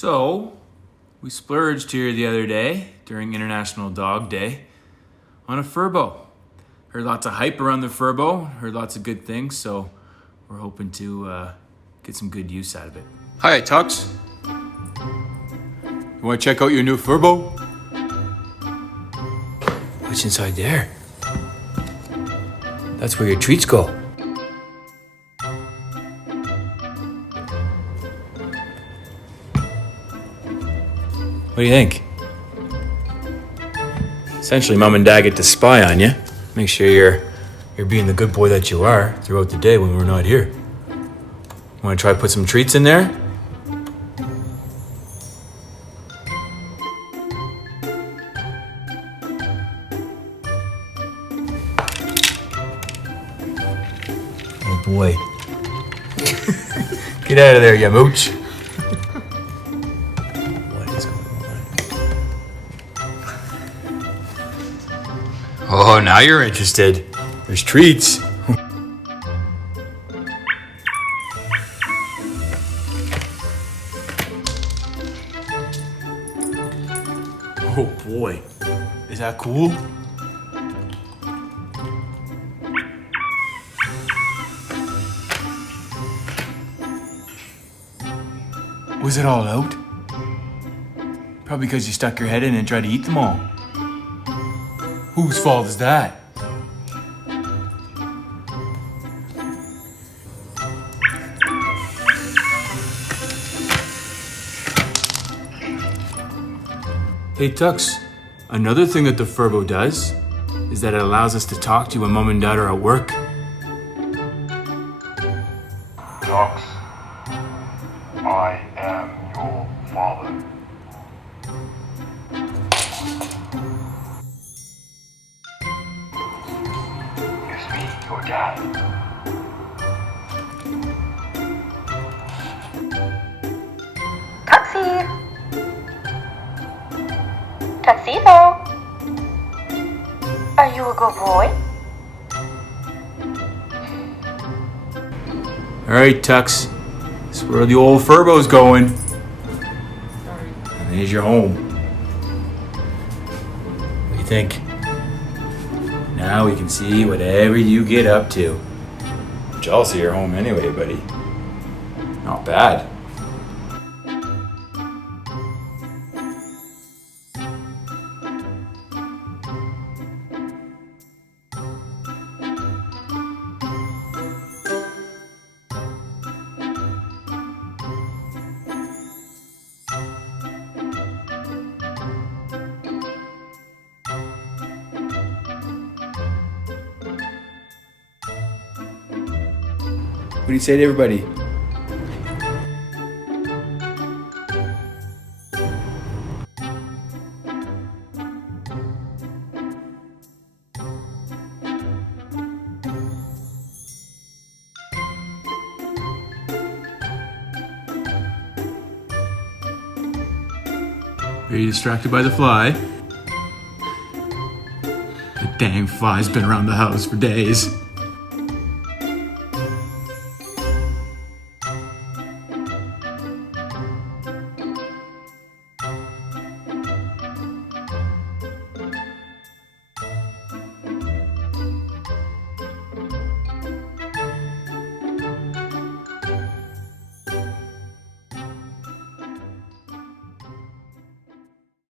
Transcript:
So, we splurged here the other day during International Dog Day on a Furbo. Heard lots of hype around the Furbo, heard lots of good things, so we're hoping to get some good use out of it. Hi, Tux. You want to check out your new Furbo? What's inside there? That's where your treats go. What do you think? Essentially, Mom and Dad get to spy on you. Make sure you're being the good boy that you are throughout the day when we're not here. Want to try to put some treats in there? Oh boy. Get out of there, you mooch. Oh, now you're interested. There's treats. Oh boy, is that cool? Was it all out? Probably because you stuck your head in and tried to eat them all. Whose fault is that? Hey Tux, another thing that the Furbo does is that it allows us to talk to you when Mom and Dad are at work. Tux, I am your father. It's me, your dad. Tuxedo, are you a good boy? Alright Tux, this is where the old Furbo's going. And there's your home. What do you think? Now we can see whatever you get up to. Which I'll see your home anyway, buddy. Not bad. What do you say to everybody? Are you distracted by the fly? The dang fly's been around the house for days.